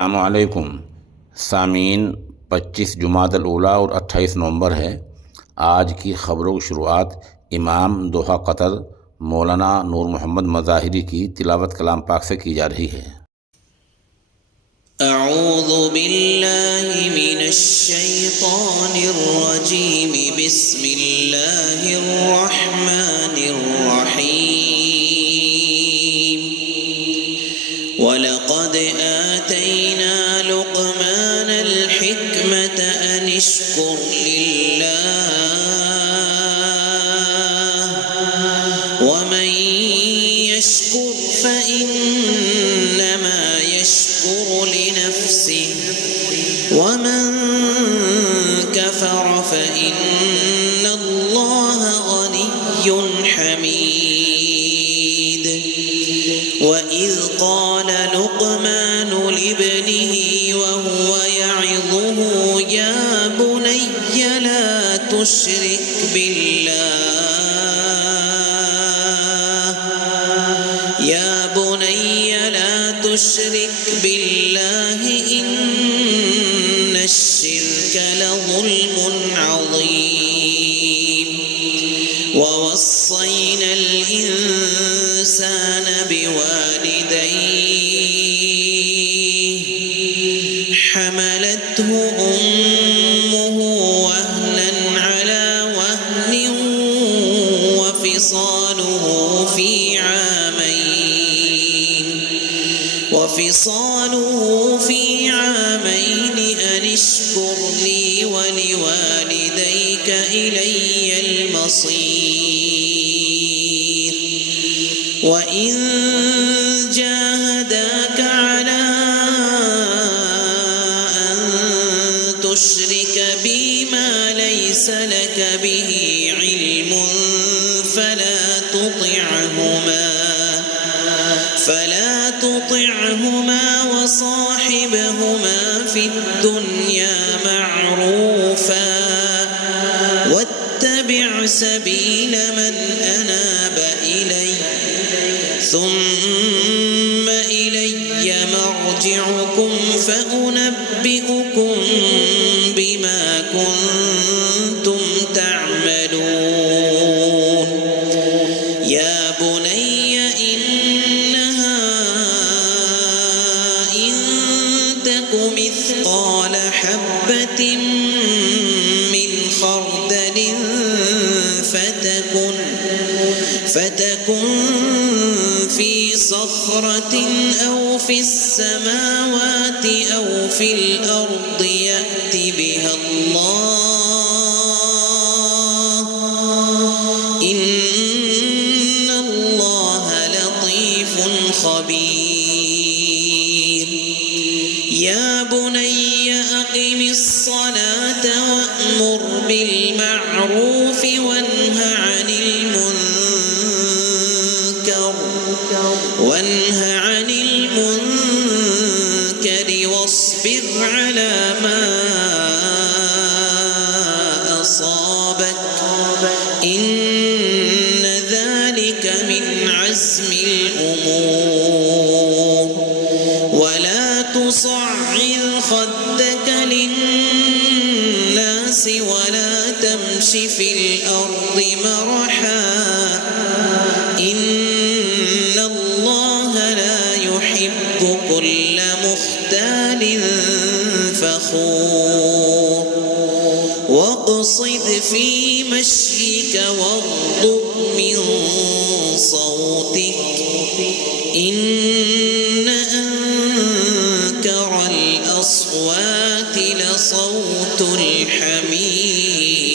अस्सलामुअलैकुम सामीन। 25 जुमादल ऊला और 28 नवंबर है। आज की ख़बरों की शुरुआत इमाम दोहा कतर मौलाना नूर मोहम्मद मज़ाहिरी की तिलावत कलाम पाक से की जा रही है। अऊज़ु बिल्लाहि मिनश शैतानिर रजीम बिस्मिल्लाहिर रहमानिर रहीम। वलक़द आतैना लुक़मानल हिकमत अन इश्कुर लिल्लाह वमन यश्कुर फ़इन्नमा यश्कुरु लिनफ़्सिहि वमन कफ़र फ़इन्नल्लाह गनिय्युन हमीद। वइज़ क़ाल लुक़मान लिब्निहि वहुव यዒज़ुहु या बुनय्य ला तुश्रिक बिल्लाह या बुनय्य ला तुश्रिक बिल्लाह इन्नश्शिर्क लज़ुल्मुन अज़ीम। ववस्सैनल इंसान बिवालिदैहि हमलतहु उम्मुहु वहनन अला वहनिन वफ़िसालुहु फ़ी आमैन अन इश्कुर ली वलिवालिदैक इलैयल मसीर। वइन जाहदाक अला अन तुश्रिक बिमा लैस लक बिहि इल्मुन फला तुति'हुमा वसाहिबहुमा फिद्दुन्या मअरूफा वत्तबि' सबील मन अनाब इलैय सुम्मा इलैय मर्जि'ुकुम फअुनब्बि'ुकुम बिमा कुन्तुम तअमलून। या बुनय्य इन्नहा इन तक मिथक़ाल हब्बतिन मिन खर्दलिन فتكن في صخرة أو في السماوات أو في الأرض يأت بها الله إن الله لطيف خبير। يا بني أقم الصلاة وأمر بالمعروف وانه عن المنكر واصبر على ما أصابك إن ذلك من عزم الأمور। ولا تصعر خدك للناس ولا تمش في الأرض مرحا إن الله لا يحب كل مختال فخور واقصد في مشيك واغضض من صوتك إن أنكر الأصوات لصوت الحمير।